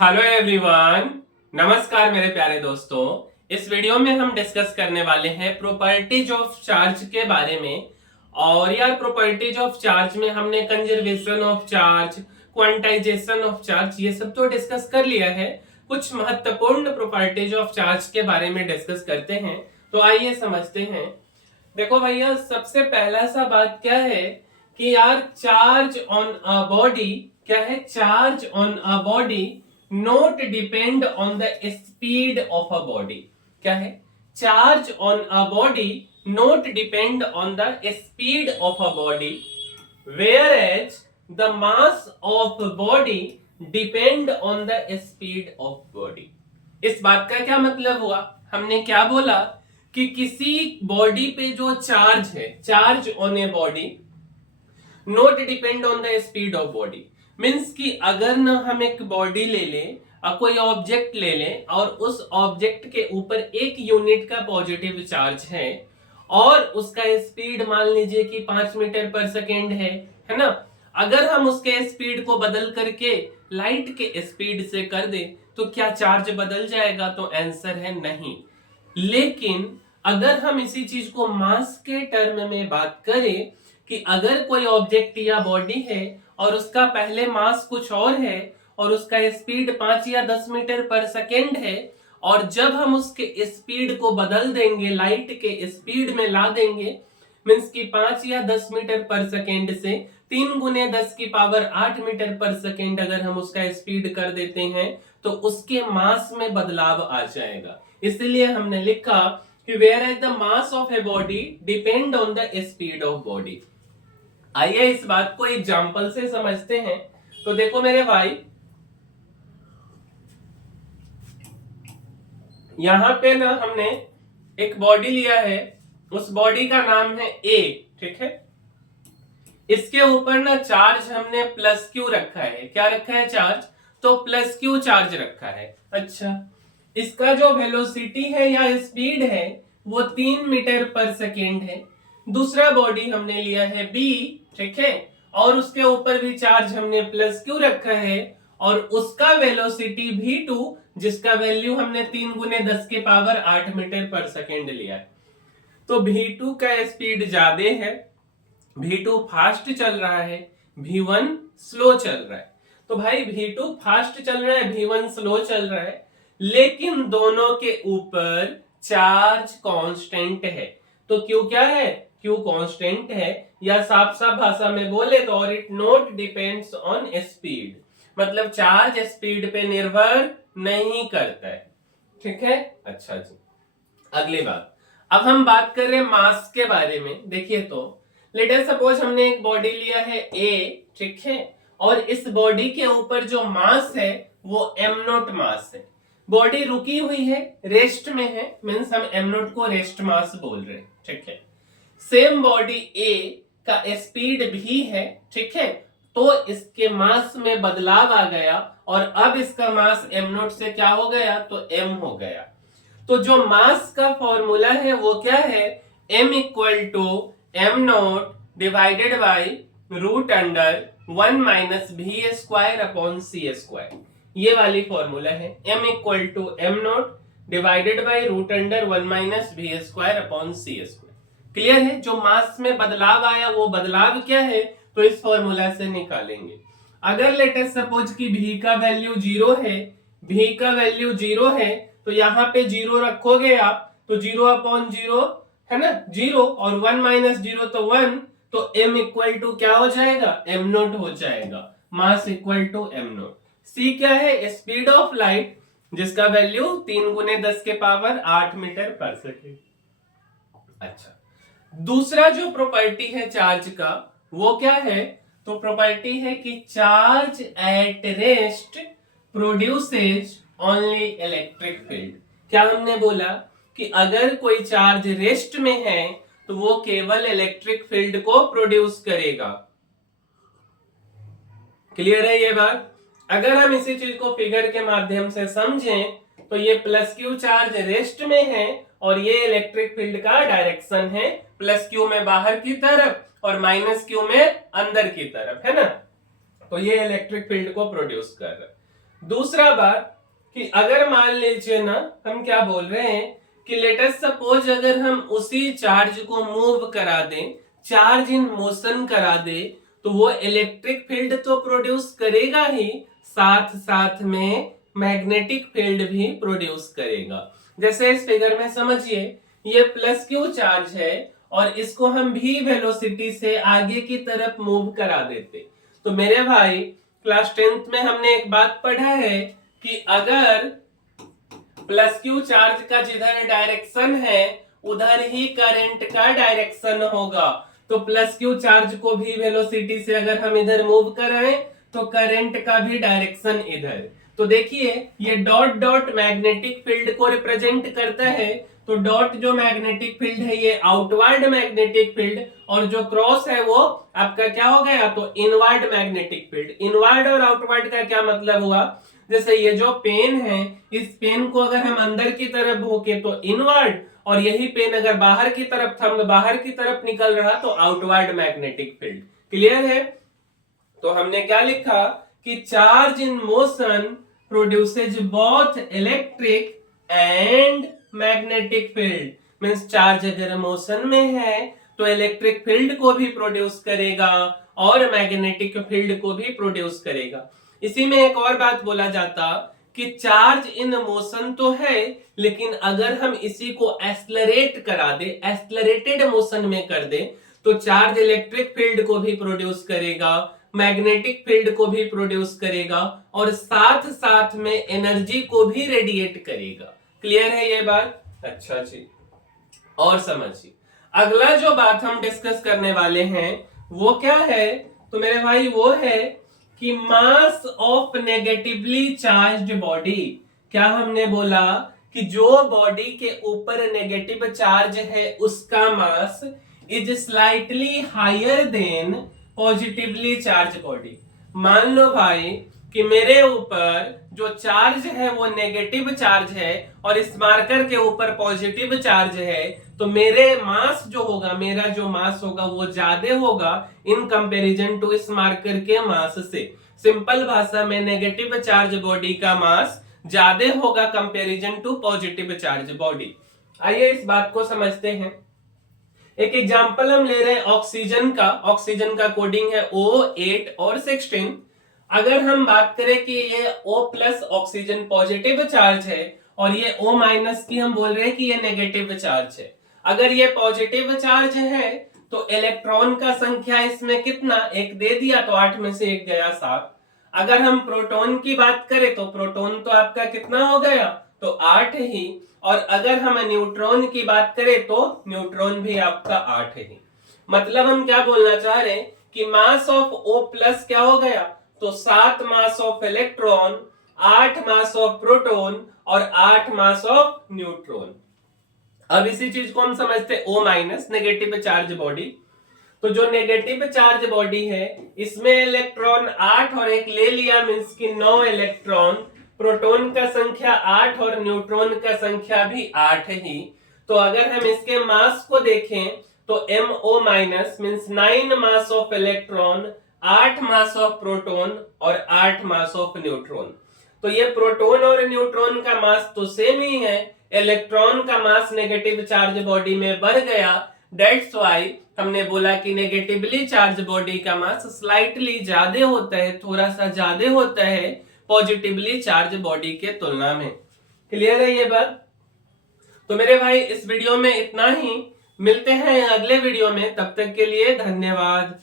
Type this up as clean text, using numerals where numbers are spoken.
Hello everyone, नमस्कार मेरे प्यारे दोस्तों। इस वीडियो में हम डिस्कस करने वाले हैं प्रॉपर्टीज ऑफ चार्ज के बारे में। और यार प्रॉपर्टीज ऑफ चार्ज में हमने conservation of charge, quantization of charge ये सब तो डिस्कस कर लिया है। कुछ महत्वपूर्ण प्रॉपर्टीज ऑफ चार्ज के बारे में डिस्कस करते हैं, तो आइए समझते हैं। देखो भैया, सबसे पहला सा बात क्या है कि यार चार्ज ऑन अ बॉडी क्या है, charge on a body not depend on the speed of a body. क्या है, charge on a body not depend on the speed of a body, where as the mass of body depend on the speed of body. इस बात का क्या मतलब हुआ, हमने क्या बोला कि किसी बॉडी पे जो चार्ज है, charge on a body not depend on the speed of body. Means कि अगर ना हम एक बॉडी ले लें और कोई ऑब्जेक्ट ले लें और उस ऑब्जेक्ट के ऊपर एक यूनिट का पॉजिटिव चार्ज है और उसका स्पीड मान लीजिए कि 5 मीटर पर सेकेंड है ना। अगर हम उसके स्पीड को बदल करके लाइट के स्पीड से कर दे तो क्या चार्ज बदल जाएगा? तो आंसर है नहीं। लेकिन अगर हम इसी चीज को मास के टर्म में बात करें कि अगर कोई ऑब्जेक्ट या बॉडी है और उसका पहले मास कुछ और है और उसका स्पीड 5 या 10 मीटर पर सेकेंड है, और जब हम उसके स्पीड को बदल देंगे, लाइट के स्पीड में ला देंगे, मीन्स कि 5 या 10 मीटर पर सेकेंड से 3 गुने 10 की पावर 8 मीटर पर सेकेंड अगर हम उसका स्पीड कर देते हैं तो उसके मास में बदलाव आ जाएगा। इसलिए हमने लिखा कि where as the mass of a body depend on the speed of body. आइए इस बात को एग्जांपल से समझते हैं। तो देखो मेरे भाई, यहां पे ना हमने एक बॉडी लिया है, उस बॉडी का नाम है ए, ठीक है। इसके ऊपर ना चार्ज हमने प्लस क्यू रखा है। क्या रखा है? चार्ज। तो प्लस क्यू चार्ज रखा है। अच्छा, इसका जो वेलोसिटी है या स्पीड है वो 3 मीटर पर सेकेंड है। दूसरा बॉडी हमने लिया है बी, ठीक है, और उसके ऊपर भी चार्ज हमने प्लस क्यू रखा है और उसका वेलोसिटी v2 जिसका वैल्यू हमने 3 गुने 10 के पावर 8 मीटर पर सेकेंड लिया है। तो v2 का स्पीड ज्यादा है, v2 फास्ट चल रहा है, v1 स्लो चल रहा है। तो भाई v2 फास्ट चल रहा है, v1 स्लो चल रहा है, लेकिन दोनों के ऊपर चार्ज कांस्टेंट है। तो क्यू क्या है? क्यू कांस्टेंट है, या साफ साफ भाषा में बोले तो और it not depends on speed, मतलब चार्ज स्पीड पे निर्भर नहीं करता है। ठीक है, अच्छा जी। अगली बात, अब हम बात कर रहे हैं मास के बारे में। देखिए तो लेट अस सपोज हमने एक बॉडी लिया है ए, ठीक है, और इस बॉडी के ऊपर जो मास है वो एम नोट मास है। बॉडी रुकी हुई है, रेस्ट में है, मीन्स हम एम नोट को रेस्ट मास बोल रहे हैं, ठीक है। सेम बॉडी ए का स्पीड भी है, ठीक है, तो इसके मास में बदलाव आ गया और अब इसका मास एम नोट से क्या हो गया? तो एम हो गया। तो जो मास का फॉर्मूला है वो क्या है? m equal to m nought divided by root under 1 minus v square upon c square. ये वाली फॉर्मूला है, m equal to m nought divided by root under 1 minus v square upon c square. Clear है? जो मास में बदलाव आया वो बदलाव क्या है, तो इस फॉर्मूला से निकालेंगे। अगर लेट अस सपोज कि v का वैल्यू 0 है, v का वैल्यू 0 है, तो यहाँ पे 0 रखोगे आप तो 0 अपॉन 0 है ना, 0, और 1 माइनस 0 तो 1, तो m इक्वल टू क्या हो जाएगा? m नोट हो जाएगा। Mass equal to m nought. c क्या है? स्पीड ऑफ लाइट जिसका वैल्यू 3 गुने 10 के पावर 8 मीटर पर सेकेंड। अच्छा, दूसरा जो प्रॉपर्टी है चार्ज का वो क्या है? तो प्रॉपर्टी है कि charge at rest produces only electric field. क्या हमने बोला कि अगर कोई चार्ज रेस्ट में है तो वो केवल इलेक्ट्रिक फील्ड को प्रोड्यूस करेगा। क्लियर है ये बात? अगर हम इसी चीज को फिगर के माध्यम से समझें तो ये प्लस क्यू चार्ज रेस्ट में है और ये इलेक्ट्रिक फील्ड का डायरेक्शन है, प्लस क्यू में बाहर की तरफ और माइनस क्यू में अंदर की तरफ, है ना। तो ये इलेक्ट्रिक फील्ड को प्रोड्यूस कर रहा है। दूसरा बात कि अगर मान लीजिए ना, हम क्या बोल रहे हैं कि लेट अस सपोज अगर हम उसी चार्ज को मूव करा दें, चार्ज इन मोशन करा दे, तो वो इलेक्ट्रिक फील्ड तो प्रोड्यूस करेगा ही, साथ साथ में मैग्नेटिक फील्ड भी प्रोड्यूस करेगा। जैसे इस फिगर में समझिए, ये प्लस क्यू चार्ज है और इसको हम भी वेलोसिटी से आगे की तरफ मूव करा देते, तो मेरे भाई क्लास 10th में हमने एक बात पढ़ा है कि अगर प्लस क्यू चार्ज का जिधर डायरेक्शन है उधर ही करंट का डायरेक्शन होगा, तो प्लस क्यू चार्ज को भी वेलोसिटी से अगर हम इधर मूव कराएं तो करंट का भी डायरेक्शन इधर। तो देखिए ये डॉट डॉट मैग्नेटिक फील्ड को रिप्रेजेंट करता है, तो डॉट जो मैग्नेटिक फील्ड है ये आउटवर्ड मैग्नेटिक फील्ड, और जो क्रॉस है वो आपका क्या हो गया, तो इनवर्ड मैग्नेटिक फील्ड। इनवर्ड और आउटवर्ड का क्या मतलब हुआ, जैसे ये जो पेन है, इस पेन को अगर हम अंदर की तरफ भोंके तो इनवर्ड, और यही पेन अगर बाहर की तरफ था, बाहर की तरफ निकल रहा तो आउटवर्ड मैग्नेटिक फील्ड। क्लियर है? तो हमने क्या लिखा कि charge in motion produces both electric and magnetic field. Means charge अगर मोशन में है तो इलेक्ट्रिक फील्ड को भी प्रोड्यूस करेगा और मैग्नेटिक फील्ड को भी प्रोड्यूस करेगा। इसी में एक और बात बोला जाता कि चार्ज इन मोशन तो है, लेकिन अगर हम इसी को एक्सलरेट करा दे, एक्सलरेटेड मोशन में कर दे, तो चार्ज इलेक्ट्रिक फील्ड को भी प्रोड्यूस करेगा, मैग्नेटिक फील्ड को भी प्रोड्यूस करेगा और साथ साथ में एनर्जी को भी रेडिएट करेगा। क्लियर है ये बात? अच्छा जी, और समझिए अगला जो बात हम डिस्कस करने वाले हैं वो क्या है, तो मेरे भाई वो है कि mass of negatively charged body. क्या हमने बोला कि जो बॉडी के ऊपर नेगेटिव चार्ज है उसका mass is slightly higher than positively charge body. मान लो भाई कि मेरे ऊपर जो चार्ज है वो नेगेटिव चार्ज है और इस मार्कर के ऊपर पॉजिटिव चार्ज है, तो मेरे मास जो होगा, मेरा जो मास होगा वो ज्यादा होगा इन कंपैरिजन टू इस मार्कर के मास से। सिंपल भाषा में नेगेटिव चार्ज बॉडी का मास ज्यादा होगा comparison to positive charge body. आइए इस बात को समझते हैं। एक एग्जांपल हम ले रहे हैं ऑक्सीजन का। ऑक्सीजन का कोडिंग है O8 और 16। अगर हम बात करें कि ये O+ ऑक्सीजन पॉजिटिव चार्ज है और ये O- की हम बोल रहे हैं कि ये नेगेटिव चार्ज है। अगर ये पॉजिटिव चार्ज है तो इलेक्ट्रॉन का संख्या इसमें कितना, एक दे दिया तो 8 में से 1 गया 7। अगर हम प्रोटॉन की बात करें तो प्रोटॉन तो आपका कितना हो गया, तो 8 ही। और अगर हम न्यूट्रॉन की बात करें तो न्यूट्रॉन भी आपका 8 ही। मतलब हम क्या बोलना चाह रहे हैं कि मास ऑफ O+ क्या हो गया, तो 7 mass of electron, 8 mass of proton और 8 मास ऑफ न्यूट्रॉन। अब इसी चीज को हम समझते O- नेगेटिव चार्ज बॉडी। तो जो नेगेटिव चार्ज बॉडी है इसमें इलेक्ट्रॉन 8 और एक ले लिया, मींस की 9 इलेक्ट्रॉन, प्रोटॉन का संख्या 8 और न्यूट्रॉन का संख्या भी 8 ही। तो अगर हम इसके मास को देखें तो MO- means 9 mass of electron, 8 mass of proton और 8 मास ऑफ न्यूट्रॉन। तो ये प्रोटॉन और न्यूट्रॉन का मास तो सेम ही है, इलेक्ट्रॉन का मास नेगेटिव चार्ज बॉडी में बढ़ गया। दैट्स व्हाई हमने बोला कि नेगेटिवली चार्ज बॉडी का मास स्लाइटली ज्यादा होता है, थोड़ा सा ज्यादा होता है पॉजिटिवली चार्ज बॉडी के तुलना में। क्लियर है ये बात? तो मेरे भाई इस वीडियो में इतना ही, मिलते हैं अगले वीडियो में, तब तक के लिए धन्यवाद।